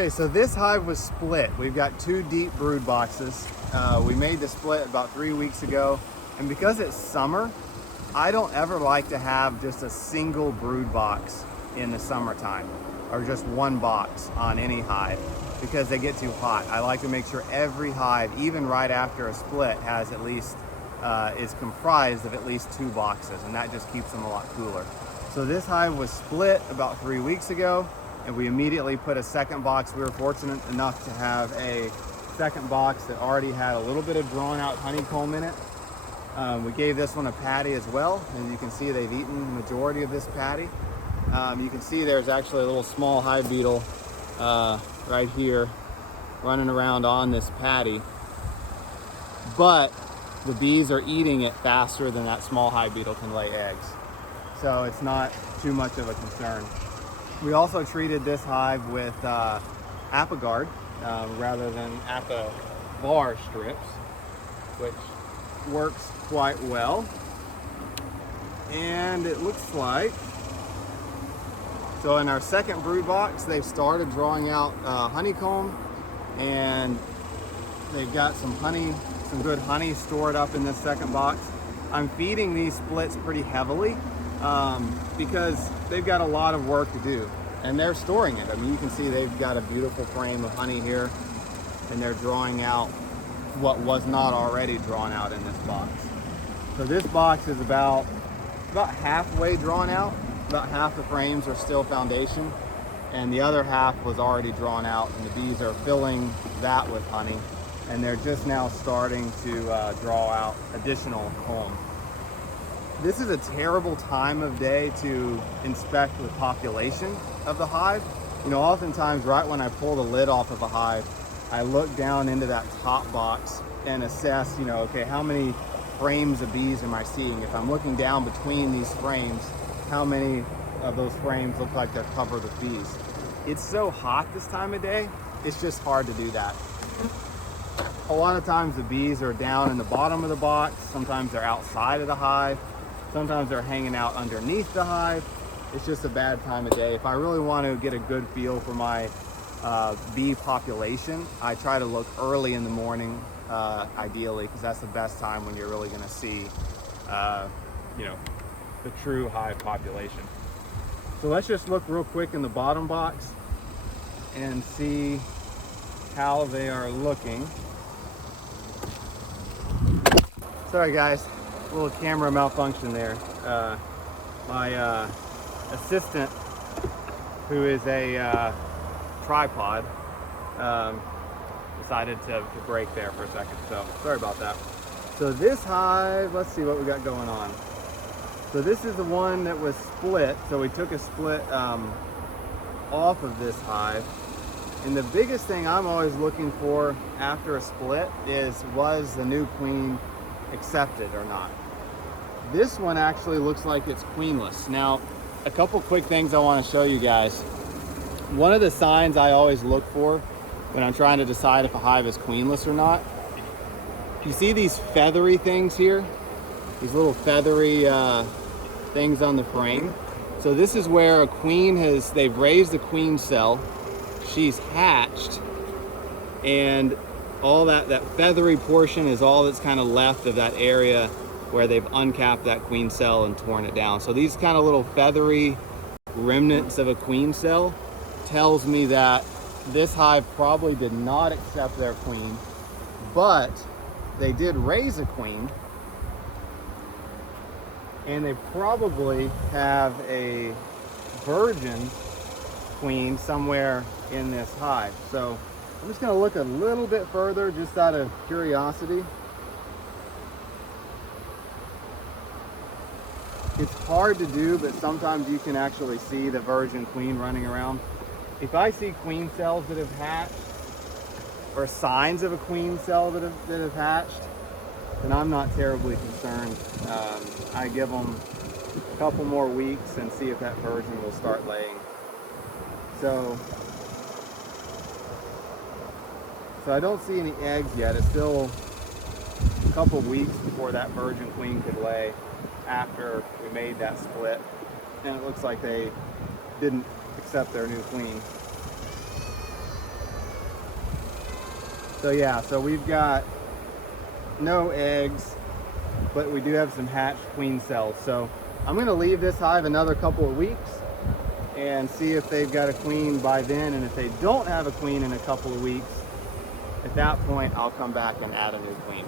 Okay, so this hive was split. We've got 2 deep brood boxes. We made the split about 3 weeks ago, and because it's summer, I don't ever like to have just a single brood box in the summertime, or just one box on any hive, because they get too hot. I like to make sure every hive, even right after a split, has at least is comprised of at least 2 boxes, and that just keeps them a lot cooler. So this hive was split about 3 weeks ago, and we immediately put a second box. We were fortunate enough to have a second box that already had a little bit of drawn out honeycomb in it. We gave this one a patty as well, and you can see they've eaten the majority of this patty. You can see there's actually a little small hive beetle right here running around on this patty, but the bees are eating it faster than that small hive beetle can lay eggs, so it's not too much of a concern. We also treated this hive with Apagard rather than Apavar strips, which works quite well. And it looks like, so in our second brood box, they've started drawing out honeycomb, and they've got some honey, some good honey stored up in this second box. I'm feeding these splits pretty heavily because they've got a lot of work to do, and they're storing it. I mean, you can see they've got a beautiful frame of honey here, and they're drawing out what was not already drawn out in this box. So this box is about halfway drawn out. About half the frames are still foundation, and the other half was already drawn out, and the bees are filling that with honey, and they're just now starting to draw out additional comb. This is a terrible time of day to inspect the population of the hive. You know, oftentimes right when I pull the lid off of a hive, I look down into that top box and assess, you know, okay, how many frames of bees am I seeing? If I'm looking down between these frames, how many of those frames look like they're covered with bees? It's so hot this time of day, it's just hard to do that. A lot of times the bees are down in the bottom of the box, sometimes they're outside of the hive, sometimes they're hanging out underneath the hive. It's just a bad time of day. If I really want to get a good feel for my bee population, I try to look early in the morning, ideally, because that's the best time when you're really going to see, you know, the true hive population. So let's just look real quick in the bottom box and see how they are looking. Sorry guys, a little camera malfunction there. My assistant, who is a tripod, decided to break there for a second, so sorry about that. So this hive, let's see what we got going on. So this is the one that was split, so we took a split off of this hive. And the biggest thing I'm always looking for after a split is, was the new queen accepted or not? This one actually looks like it's queenless. Now, a couple quick things I want to show you guys. One of the signs I always look for when I'm trying to decide if a hive is queenless or not, you see these feathery things here? These little feathery things on the frame. So this is where a queen they've raised the queen cell, she's hatched, and all that feathery portion is all that's kind of left of that area where they've uncapped that queen cell and torn it down. So these kind of little feathery remnants of a queen cell tells me that this hive probably did not accept their queen, but they did raise a queen, and they probably have a virgin queen somewhere in this hive. So I'm just going to look a little bit further just out of curiosity. It's hard to do, but sometimes you can actually see the virgin queen running around. If I see queen cells that have hatched, or signs of a queen cell that have hatched, then I'm not terribly concerned. I give them a couple more weeks and see if that virgin will start laying. So I don't see any eggs yet. It's still a couple weeks before that virgin queen could lay after we made that split. And it looks like they didn't accept their new queen. So yeah, so we've got no eggs, but we do have some hatched queen cells. So I'm gonna leave this hive another couple of weeks and see if they've got a queen by then. And if they don't have a queen in a couple of weeks, at that point, I'll come back and add a new queen.